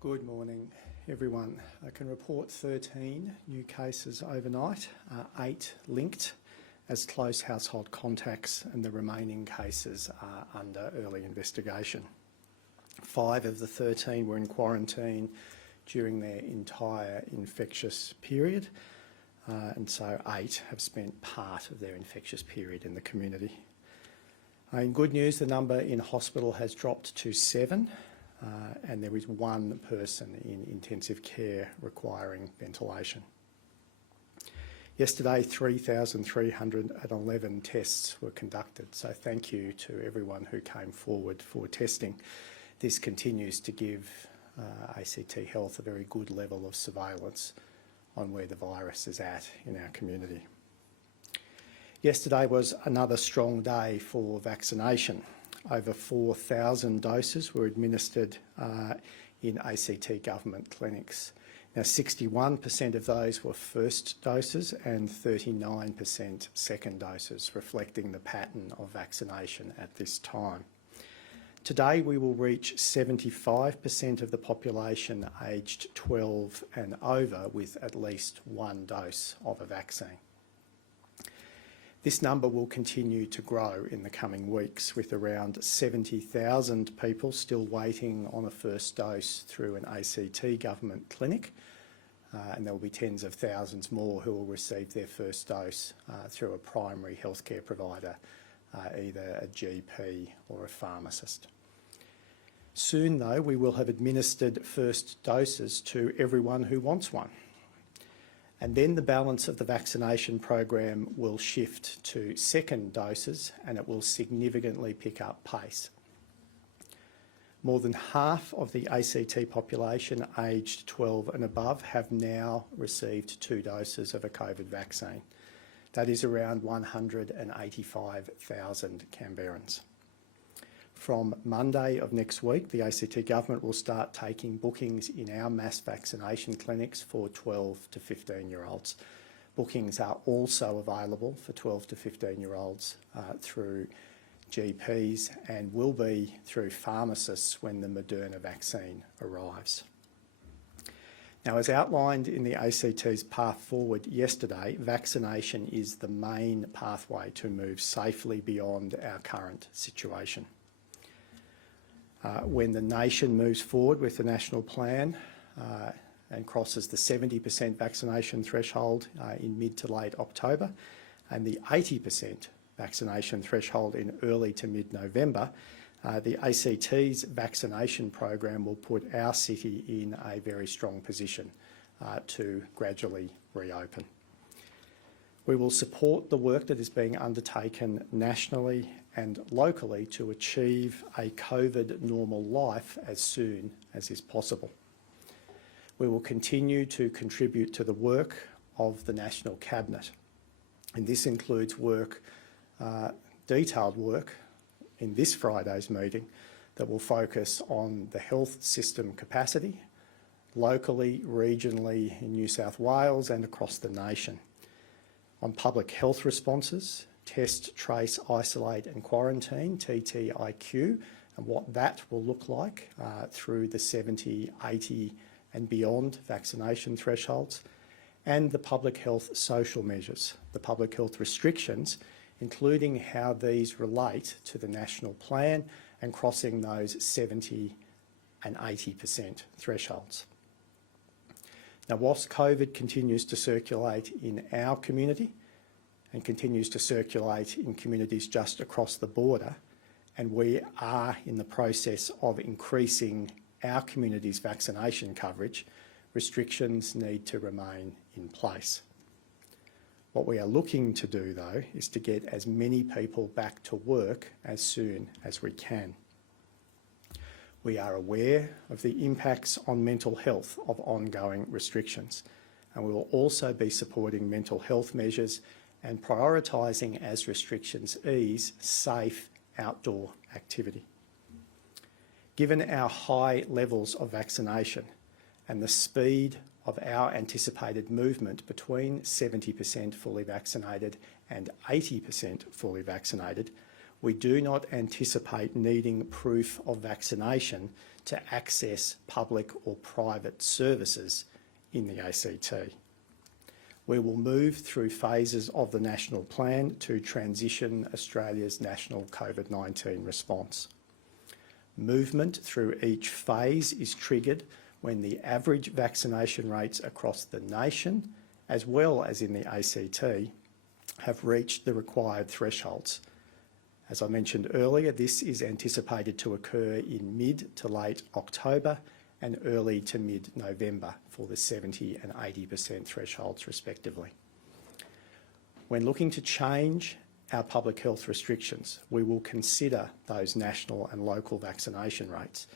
Good morning, everyone. I can report 13 new cases overnight, 8 linked as close household contacts, and the remaining cases are under early investigation. 5 of the 13 were in quarantine during their entire infectious period, and so 8 have spent part of their infectious period in the community. In good news, the number in hospital has dropped to 7, and there is 1 person in intensive care requiring ventilation. Yesterday, 3,311 tests were conducted, so thank you to everyone who came forward for testing. This continues to give ACT Health a very good level of surveillance on where the virus is at in our community. Yesterday was another strong day for vaccination. Over 4,000 doses were administered in ACT government clinics. Now, 61% of those were first doses and 39% second doses, reflecting the pattern of vaccination at this time. Today, we will reach 75% of the population aged 12 and over with at least 1 dose of a vaccine. This number will continue to grow in the coming weeks, with around 70,000 people still waiting on a first dose through an ACT government clinic, and there will be tens of thousands more who will receive their first dose through a primary healthcare provider, either a GP or a pharmacist. Soon, though, we will have administered first doses to everyone who wants one. And then the balance of the vaccination program will shift to second doses, and it will significantly pick up pace. More than half of the ACT population aged 12 and above have now received 2 doses of a COVID vaccine. That is around 185,000 Canberrans. From Monday of next week, the ACT government will start taking bookings in our mass vaccination clinics for 12 to 15-year-olds. Bookings are also available for 12 to 15-year-olds through GPs and will be through pharmacists when the Moderna vaccine arrives. Now, as outlined in the ACT's path forward yesterday, vaccination is the main pathway to move safely beyond our current situation. When the nation moves forward with the national plan and crosses the 70% vaccination threshold in mid to late October and the 80% vaccination threshold in early to mid-November, the ACT's vaccination program will put our city in a very strong position to gradually reopen. We will support the work that is being undertaken nationally and locally to achieve a COVID normal life as soon as is possible. We will continue to contribute to the work of the National Cabinet, and this includes work, detailed work in this Friday's meeting that will focus on the health system capacity, locally, regionally in New South Wales and across the nation, on public health responses, test, trace, isolate and quarantine, TTIQ, and what that will look like through the 70, 80 and beyond vaccination thresholds, and the public health social measures, the public health restrictions, including how these relate to the national plan and crossing those 70 and 80% thresholds. Now, whilst COVID continues to circulate in our community and continues to circulate in communities just across the border, and we are in the process of increasing our community's vaccination coverage, restrictions need to remain in place. What we are looking to do, though, is to get as many people back to work as soon as we can. We are aware of the impacts on mental health of ongoing restrictions, and we will also be supporting mental health measures and prioritising, as restrictions ease, safe outdoor activity. Given our high levels of vaccination and the speed of our anticipated movement between 70% fully vaccinated and 80% fully vaccinated, we do not anticipate needing proof of vaccination to access public or private services in the ACT. We will move through phases of the national plan to transition Australia's national COVID-19 response. Movement through each phase is triggered when the average vaccination rates across the nation, as well as in the ACT, have reached the required thresholds. As I mentioned earlier, this is anticipated to occur in mid to late October and early to mid-November for the 70% and 80% thresholds respectively. When looking to change our public health restrictions, we will consider those national and local vaccination rates,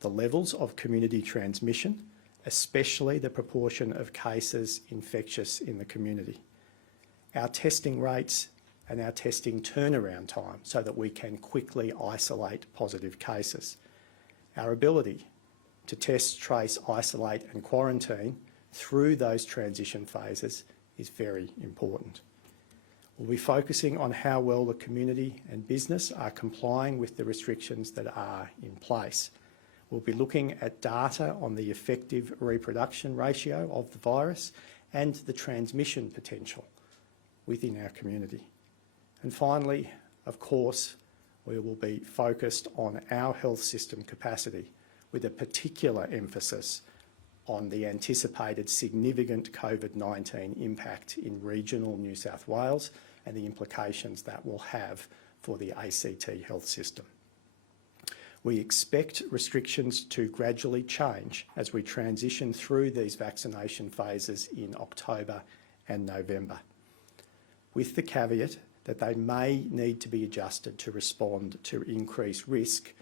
the levels of community transmission, especially the proportion of cases infectious in the community, our testing rates and our testing turnaround time so that we can quickly isolate positive cases, our ability to test, trace, isolate and quarantine through those transition phases is very important. We'll be focusing on how well the community and business are complying with the restrictions that are in place. We'll be looking at data on the effective reproduction ratio of the virus and the transmission potential within our community. And finally, of course, we will be focused on our health system capacity, with a particular emphasis on the anticipated significant COVID-19 impact in regional New South Wales and the implications that will have for the ACT health system. We expect restrictions to gradually change as we transition through these vaccination phases in October and November, with the caveat that they may need to be adjusted to respond to increased risk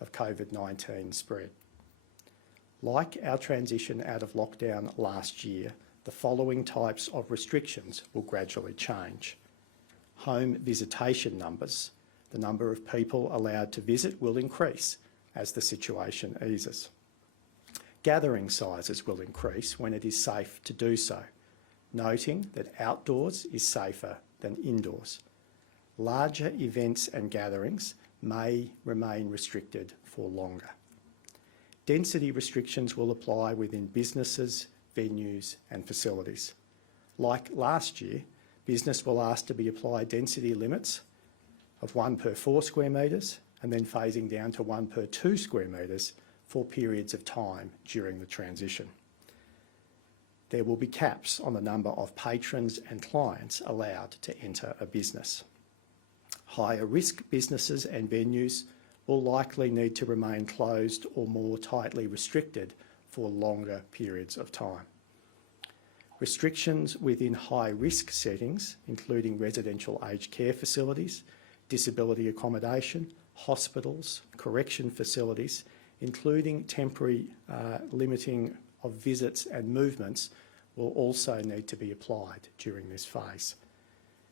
of COVID-19 spread. Like our transition out of lockdown last year, the following types of restrictions will gradually change. Home visitation numbers, the number of people allowed to visit, will increase as the situation eases. Gathering sizes will increase when it is safe to do so, noting that outdoors is safer than indoors. Larger events and gatherings may remain restricted for longer. Density restrictions will apply within businesses, venues and facilities. Like last year, business will ask to be applied density limits of 1 per 4 square metres and then phasing down to 1 per 2 square metres for periods of time during the transition. There will be caps on the number of patrons and clients allowed to enter a business. Higher risk businesses and venues will likely need to remain closed or more tightly restricted for longer periods of time. Restrictions within high-risk settings, including residential aged care facilities, disability accommodation, hospitals, correction facilities, including temporary limiting of visits and movements, will also need to be applied during this phase.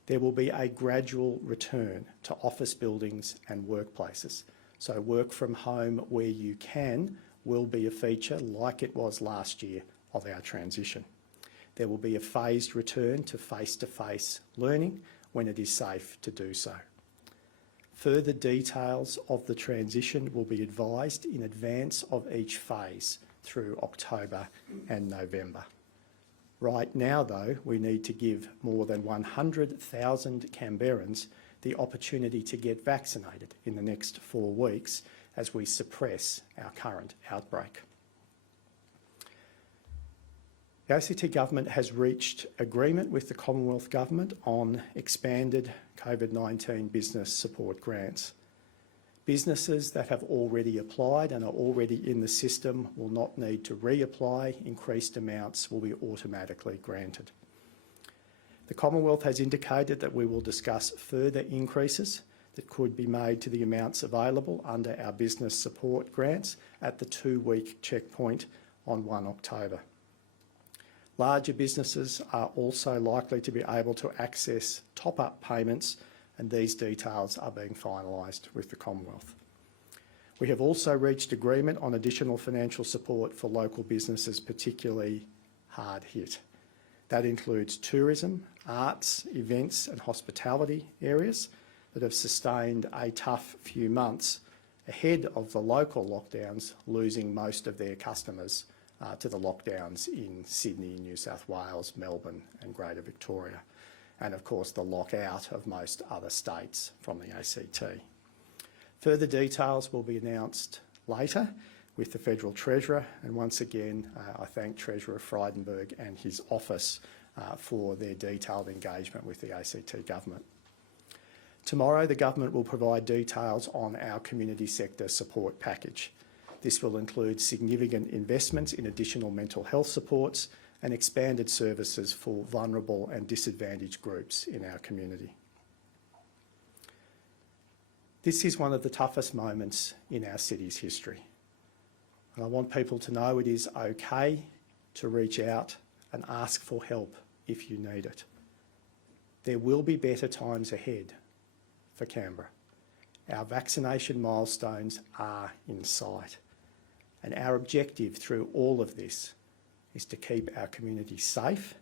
There will be a gradual return to office buildings and workplaces, so work from home where you can will be a feature like it was last year of our transition. There will be a phased return to face-to-face learning when it is safe to do so. Further details of the transition will be advised in advance of each phase through October and November. Right now, though, we need to give more than 100,000 Canberrans the opportunity to get vaccinated in the next 4 weeks as we suppress our current outbreak. The ACT Government has reached agreement with the Commonwealth Government on expanded COVID-19 business support grants. Businesses that have already applied and are already in the system will not need to reapply. Increased amounts will be automatically granted. The Commonwealth has indicated that we will discuss further increases that could be made to the amounts available under our business support grants at the 2-week checkpoint on 1 October. Larger businesses are also likely to be able to access top-up payments, and these details are being finalised with the Commonwealth. We have also reached agreement on additional financial support for local businesses particularly hard hit. That includes tourism, arts, events and hospitality areas that have sustained a tough few months ahead of the local lockdowns losing most of their customers to the lockdowns in Sydney, New South Wales, Melbourne and Greater Victoria, and of course the lockout of most other states from the ACT. Further details will be announced later with the Federal Treasurer, and once again I thank Treasurer Frydenberg and his office for their detailed engagement with the ACT Government. Tomorrow the Government will provide details on our community sector support package. This will include significant investments in additional mental health supports and expanded services for vulnerable and disadvantaged groups in our community. This is one of the toughest moments in our city's history. And I want people to know it is okay to reach out and ask for help if you need it. There will be better times ahead for Canberra. Our vaccination milestones are in sight, and our objective through all of this is to keep our community safe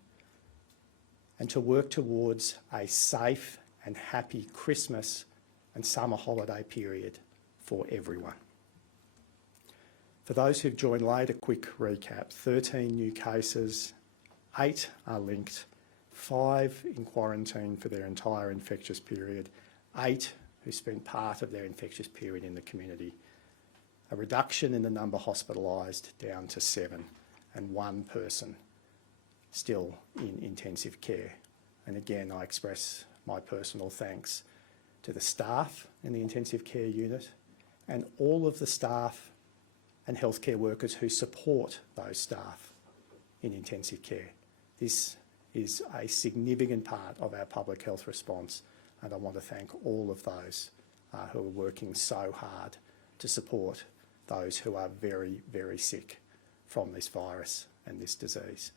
and to work towards a safe and happy Christmas and summer holiday period for everyone. For those who've joined late, a quick recap. 13 new cases, 8 are linked, 5 in quarantine for their entire infectious period, 8 who spent part of their infectious period in the community. A reduction in the number hospitalised down to 7, and 1 person still in intensive care. And again, I express my personal thanks to the staff in the intensive care unit and all of the staff and healthcare workers who support those staff in intensive care. This is a significant part of our public health response, and I want to thank all of those who are working so hard to support those who are very, very sick from this virus and this disease.